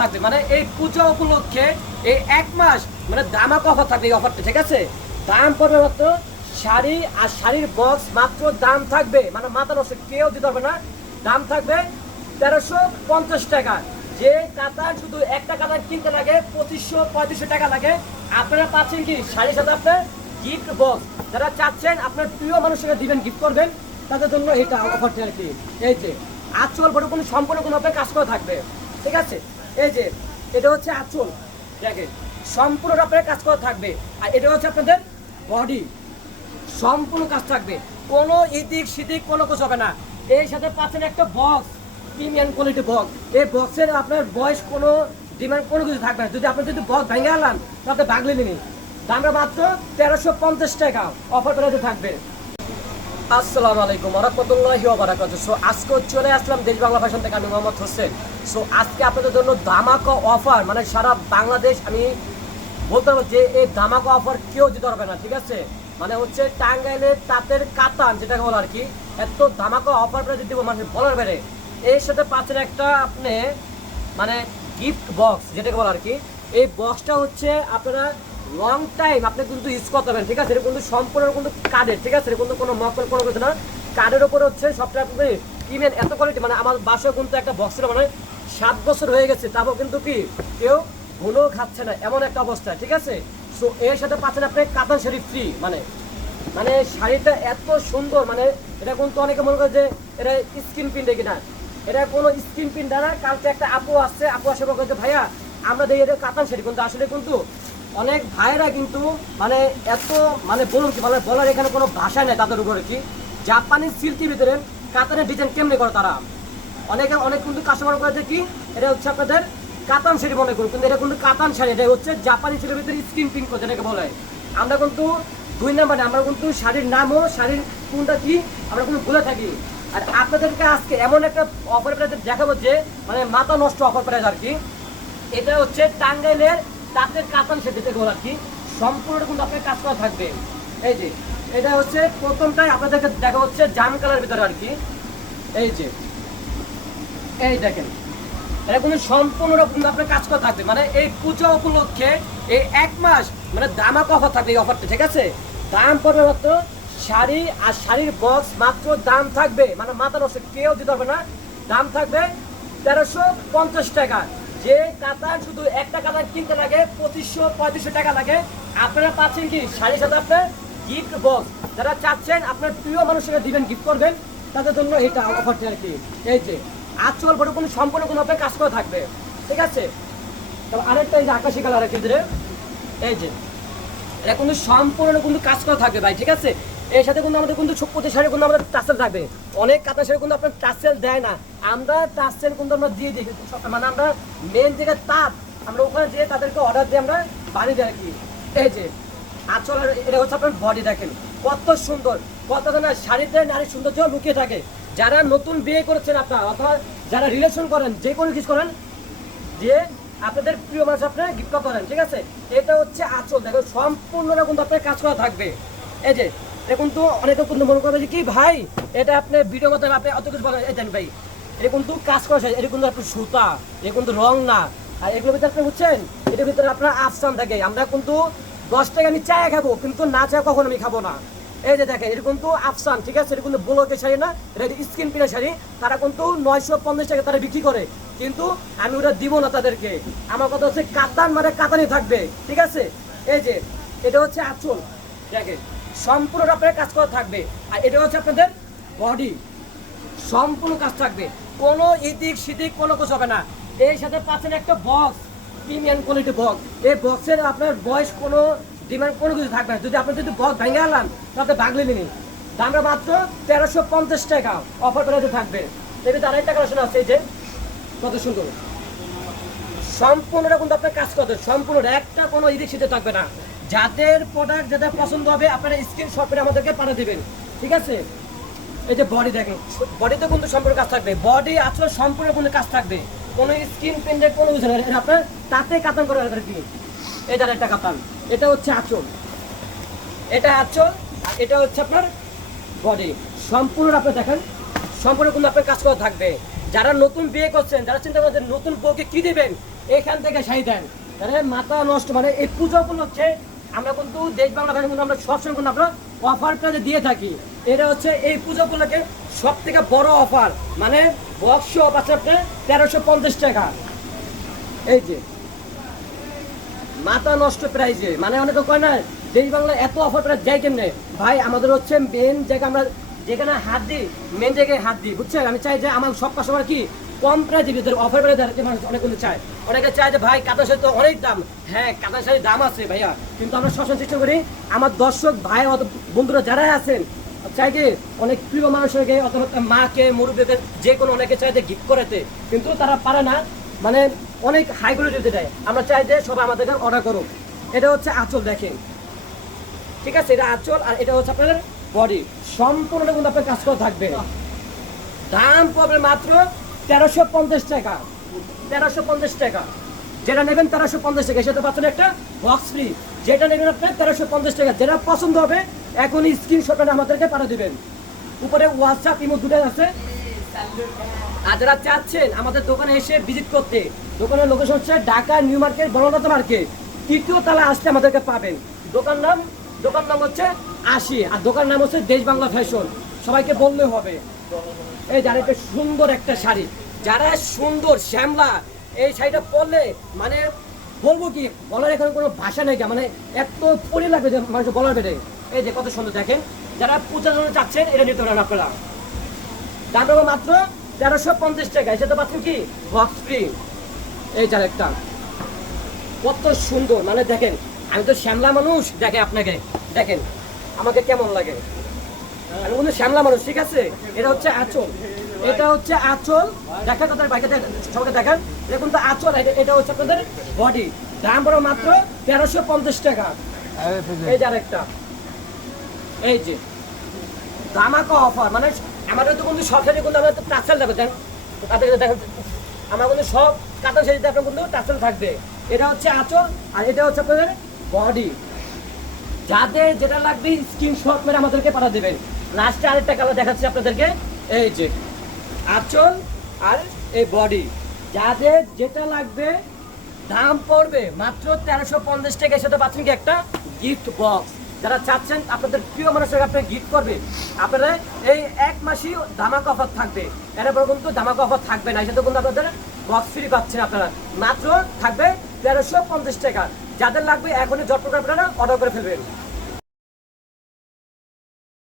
থাকবে মানে এই পূজা উপলক্ষে এই এক মাস মানে দামাক অফার থাকবে। এই অফারটা ঠিক আছে, দাম পড়বে মাত্র শাড়ি আর শাড়ির বক্স মাত্র দাম থাকবে মানে মাথা নষ্ট কেউ দিতে পারবে না। দাম থাকবে 1350 টাকা। যে কাতান শুধু একটা কাতান কিনতে লাগে 2500-3500 টাকা লাগে, আপনারা পাচ্ছেন কি শাড়ির সাথে আপনার গিফট বক্স। যারা চাচ্ছেন আপনার প্রিয় মানুষকে দিবেন, গিফট করবেন, তাদের জন্য এটা অফারটা আর কি। এই যে আঁচল বড় কোনো সম্পূর্ণ কোনো আপনার কাজ করা থাকবে ঠিক আছে। এই যে এটা হচ্ছে আঁচল, দেখেন সম্পূর্ণ আপনার কাজ করা থাকবে। আর এটা হচ্ছে আপনাদের বডি, সম্পূর্ণ কাজ থাকবে, কোনো এদিক সেদিক কোনো কিছু হবে না। এর সাথে পাচ্ছেন একটা বক্স, প্রিমিয়াম কোয়ালিটি বক্স। এই বক্সের আপনার বয়স কোনো ডিমান্ড কোনো কিছু থাকবে না। যদি আপনি যদি বক্স ভেঙে আনলাম তাতে বাগলে নিন। দামটা মাত্র 1350 টাকা অফার প্রাইসে থাকবে। আসসালামু আলাইকুম ওয়া রাহমাতুল্লাহি ওয়া বারাকাতুহু। সো আজকে চলে আসলাম দেশ বাংলা ফ্যাশন থেকে, আমি মোহাম্মদ হোসেন। সো আজকে আপনাদের জন্য ধামাকা অফার, মানে সারা বাংলাদেশ আমি বলতে পারবো যে এই ধামাকা অফার কেউ দিতে পারবে না ঠিক আছে। মানে হচ্ছে টাঙ্গাইলের তাঁতের কাতান যেটাকে বলে আর কি, এত ধামাকা অফার প্রাইস দিব মানে বলার বাইরে। এর সাথে পাচ্ছেন একটা আপনি মানে গিফট বক্স যেটাকে বলে আর কি। এই বক্সটা হচ্ছে আপনারা লং টাইম আপনি কিন্তু ইউজ করতে পারবেন ঠিক আছে। এটা কিন্তু সম্পূর্ণ কিন্তু কার্ডের ঠিক আছে, এটা কিন্তু কোনো মকল কোনো কিছু না, কার্ডের উপরে হচ্ছে সবটা আপনি কিনেন। এত কোয়ালিটি মানে আমার বাসায় কিন্তু একটা বক্সের মানে 7 বছর হয়ে গেছে, তারপর কিন্তু কি কেউ ভুলও খাচ্ছে না এমন একটা অবস্থা ঠিক আছে। সো এর সাথে পাচ্ছেন আপনি কাতান শাড়ি ফ্রি, মানে মানে শাড়িটা এত সুন্দর, মানে এটা কিন্তু অনেকে মনে করে যে এটা স্ক্রিন প্রিন্ট কিনা, এটা কোনো স্ক্রিন প্রিন্ট না। কালকে একটা আপু আসছে, আপু আসে বলছে ভাইয়া আমরা দেখি এটা কাতান শাড়ি, কিন্তু আসলে কিন্তু অনেক ভাইয়েরা কিন্তু মানে এত মানে বলুন কি মানে বলার এখানে কোনো ভাষা নেই তাদের উপরে কি জাপানি সিল্কের ভিতরে কাতানের ডিজাইন কেমনি করে তারা। অনেক কিন্তু কাস্টমার করেছে কি এটা হচ্ছে আপনাদের কাতান শাড়ি মনে করুন, কিন্তু এটা কিন্তু কাতান শাড়ি, এটা হচ্ছে জাপানি শাড়ির ভিতরে স্ক্রিন প্রিন্ট করে যেটাকে বলে। আমরা কিন্তু 2 নাম্বারে আমরা কিন্তু শাড়ির নামও শাড়ির কোনটা কি আমরা কিন্তু ভুলে থাকি। আর আপনাদেরকে আজকে এমন একটা অফার প্রাইস দেখাবো যে মানে মাথা নষ্ট অফার প্রাইস আর কি। এটা হচ্ছে টাঙ্গাইলের তাঁতের কাতান শাড়ি যেটাকে বলে আর কি, সম্পূর্ণ কিন্তু আপনার কাজ করা থাকবে। এই যে এটা হচ্ছে প্রথমটাই আপনাদেরকে দেখা হচ্ছে জাম কালার ভিতরে আর কি। এই যে এই দেখেন এটা কিন্তু সম্পূর্ণ রকম আপনার কাজ করা থাকবে, মানে এই পূজা উপলক্ষে এই এক মাস মানে দামাক অফার থাকবে এই অফারটা ঠিক আছে। দাম পড়বে মাত্র শাড়ি আর শাড়ির বক্স মাত্র দাম থাকবে মানে মাথা নষ্ট কেউ দিতে হবে না। দাম থাকবে 1350 টাকা। যে কাতান শুধু একটা কাতান কিনতে লাগে 2500-3500 টাকা লাগে, আপনারা পাচ্ছেন কি শাড়ির সাথে আপনার গিফট বক্স। যারা চাচ্ছেন আপনার প্রিয় মানুষকে দিবেন, গিফট করবেন, তাদের জন্য এটা অফারটা আর কি। এই যে আঁচল বড় কোনো সম্পূর্ণ কোনো আপনার কাজ করা থাকবে ঠিক আছে। তবে আরেকটা এই যে আকাশি কালারের ভিতরে এই যে এটা কিন্তু সম্পূর্ণ কিন্তু কাজ করা থাকবে ভাই ঠিক আছে। এর সাথে কিন্তু আমাদের কিন্তু প্রতি শাড়ি কিন্তু আমাদের টাসেল থাকবে। অনেক কাতান শাড়ি কিন্তু আপনার টাসেল দেয় না, আমরা টাসেল কিন্তু আমরা দিয়ে দিই, মানে আমরা মেন জায়গায় তাপ আমরা ওখানে যেয়ে তাদেরকে অর্ডার দিয়ে আমরা বানিয়ে দিই আর কি। এই যে আঁচল এটা হচ্ছে আপনার বডি, দেখেন কত সুন্দর, কত না শাড়িতে নারীর সৌন্দর্য লুকিয়ে থাকে। যারা নতুন বিয়ে করেছেন আপনারা অথবা যারা রিলেশন করেন যে কোনো কিছু করেন দিয়ে আপনাদের প্রিয় মানুষ আপনারা গিফট করেন ঠিক আছে। এটা হচ্ছে আঁচল, দেখো সম্পূর্ণ কিন্তু আপনার কাজ করা থাকবে। এই যে এটা কিন্তু অনেকে কিন্তু মনে করবে যে কি ভাই এটা আপনি ভিডিও মতো আপনি অত কিছু বলেন, এই দেন ভাই এটা কিন্তু কাজ করা, এটা কিন্তু আপনার সুতা, এটা কিন্তু রং না। আর এগুলোর ভিতরে আপনি বুঝছেন এটার ভিতরে আপনার আফসান থাকে। আমরা কিন্তু 10 টাকা আমি চায় খাবো, কিন্তু না চায় কখনো আমি খাবো না। এই যে দেখেন এটা কিন্তু আফসান ঠিক আছে, এটা কিন্তু ব্লকের শাড়ি না, এটা স্কিন প্রিন্টের শাড়ি। তারা কিন্তু 950 টাকা তারা বিক্রি করে, কিন্তু আমি ওটা দিব না তাদেরকে। আমার কথা হচ্ছে কাতান মানে কাতানই থাকবে ঠিক আছে। এই যে এটা হচ্ছে আঁচল, দেখেন সম্পূর্ণ আপনার কাজ করা থাকবে। আর এটা হচ্ছে আপনাদের বডি, সম্পূর্ণ কাজ থাকবে, কোনো এদিক সেদিক কোনো কিছু হবে না। এর সাথে পাচ্ছেন একটা বক্স, প্রিমিয়াম কোয়ালিটি বক্স। এই বক্সের আপনার বয়স কোনো ডিমান্ড কোনো কিছু থাকবে না। যদি আপনি যদি বক্স ভেঙে আনলাম তাতে বাগলে নিন। দামটা মাত্র 1350 টাকা অফার প্রাইসে থাকবে। এর আরেকটা কালেকশন আছে এই যে কত সুন্দর, সম্পূর্ণটা কিন্তু আপনার কাজ করতে সম্পূর্ণ একটা কোনো এদিক সেদিক থাকবে না। যাদের প্রোডাক্ট যাদের পছন্দ হবে আপনারা স্ক্রিনশট করে আমাদেরকে পাঠিয়ে দেবেন ঠিক আছে। এই যে বডি দেখেন, বডিতে কিন্তু সম্পূর্ণ কাজ থাকবে, বডি আঁচল সম্পূর্ণ কিন্তু কাজ থাকবে, কোনো স্কিন প্রিন্টের কোনো কিছু নেই। আপনার তাতে কাতান করে আর কি। এটার একটা কাতান, এটা হচ্ছে আঁচল, এটা আঁচল, আর এটা হচ্ছে আপনার বডি। সম্পূর্ণ আপনি দেখেন সম্পূর্ণ কিন্তু আপনার কাজ করা থাকবে। যারা নতুন বিয়ে করছেন, যারা চিন্তা করছেন নতুন বউকে কি দেবেন, এখান থেকে শাড়ি দেন, তাহলে মাথা নষ্ট। মানে এই পূজা উপলক্ষে আমরা কিন্তু দেশ বাংলা ভাষা কিন্তু আমরা সবসময় কিন্তু আমরা অফার প্রাইজে দিয়ে থাকি। এটা হচ্ছে এই পূজা উপলক্ষে সব থেকে বড় অফার, মানে বক্স আছে আপনার 1350 টাকা। এই যে মাথা নষ্ট প্রাইজে, মানে অনেকে কয় না দেশ বাংলা এত অফার প্রাইজ যায় কেমনে ভাই, আমাদের হচ্ছে মেন জায়গা, আমরা যেখানে হাত দিই মেন জায়গায় হাত দিই, বুঝছেন। আমি চাই যে আমার সব কাস্টমার কি কম প্রাইজে অফার প্রাইজে মানুষ অনেক কিন্তু চায়। অনেকে চায় যে ভাই কাঁথা শাড়ি তো অনেক দাম, হ্যাঁ কাঁথা শাড়ির দাম আছে ভাইয়া, কিন্তু আমরা সবসময় চেষ্টা করি আমার দর্শক ভাই বন্ধুরা যারা আছেন চাই যে অনেক প্রিয় মানুষকে অথবা মাকে মুরব্বীকে যে কোনো অনেকে চাই যে গিফট করাতে, কিন্তু তারা পারে না, মানে অনেক হাই কোয়ালিটিতে দেয়। আমরা চাই যে সবাই আমাদেরকে অর্ডার করুক। এটা হচ্ছে আঁচল, দেখেন ঠিক আছে, এটা আঁচল আর এটা হচ্ছে আপনার বডি, সম্পূর্ণ কিন্তু আপনার কাজ করা থাকবে। দাম পড়বে মাত্র 1350 টাকা, 1350 টাকা। যেটা নেবেন 1350 টাকা, সেটা পাচ্ছেন একটা বক্স ফ্রি। যেটা নেবেন আপনার 1350 টাকা, যেটা পছন্দ হবে এখনই স্ক্রিনশট আমাদেরকে পাঠিয়ে দেবেন। উপরে হোয়াটসঅ্যাপ ইমো দুটোই আছে। আর যারা চাচ্ছেন আমাদের দোকানে এসে ভিজিট করতে, দোকানের লোকেশন হচ্ছে Dhaka New Market, Banalata Market, 3য় তলা আসলে আমাদেরকে পাবেন। দোকান নাম হচ্ছে আশি, আর দোকান নাম হচ্ছে দেশ বাংলা ফ্যাশন, সবাইকে বললে হবে। এই যারা একটা সুন্দর একটা শাড়ি, যারা সুন্দর শ্যামলা, এই শাড়িটা পরলে মানে বলবো কি, বলার এখানে কোনো ভাষা নেই, মানে এত পরি লাগবে যে মানুষ বলার বেড়ে। এই যে কত সুন্দর, দেখেন যারা পূজার জন্য চাচ্ছেন এটা নিতে পারেন আপনারা। দাম পাবো মাত্র 1350 টাকা, সেটা পাচ্ছেন কি বক্স ফ্রি। এই যার একটা কত সুন্দর, মানে দেখেন আমি তো শ্যামলা মানুষ, দেখে আপনাকে দেখেন আমাকে কেমন লাগে, আমি কিন্তু শ্যামলা মানুষ, ঠিক আছে। এটা হচ্ছে আঁচল, এটা হচ্ছে আঁচল, দেখেন তাদের বাইকে সবাইকে দেখান, দেখুন তো আঁচল, এটা হচ্ছে আপনাদের বডি। দাম পড়ো মাত্র 1350 টাকা। এই যার একটা, এই যে ধামাকা অফার, মানে আমাদের তো কিন্তু সব শাড়ি কিন্তু আমরা টাচেল দেবো, তাদেরকে দেখেন আমার কিন্তু সব কাতার শাড়িতে আপনার কিন্তু টাচেল থাকবে। এটা হচ্ছে আঁচল আর এটা হচ্ছে আপনাদের বডি। যাদের যেটা লাগবে স্ক্রিনশট মেরে আমাদেরকে পাঠা দেবেন। লাস্টে আরেকটা কালার দেখাচ্ছি আপনাদেরকে, এই যে আঁচল আর এই বডি, যাদের যেটা লাগবে দাম পড়বে মাত্র 1350 টাকা। সাথে পাচ্ছেন কি একটা গিফট বক্স। যারা চাচ্ছেন আপনাদের প্রিয় মানুষের আপনি গিফট করবে, আপনারা এই এক মাসই ধামাকা অফার থাকবে, এরপর কিন্তু ধামাকা অফার থাকবে না। সেটা কিন্তু আপনাদের বক্স ফ্রি পাচ্ছেন আপনারা, মাত্র থাকবে 1350 টাকা। যাদের লাগবে এখনই জটপট আপনারা অর্ডার করে ফেলবেন।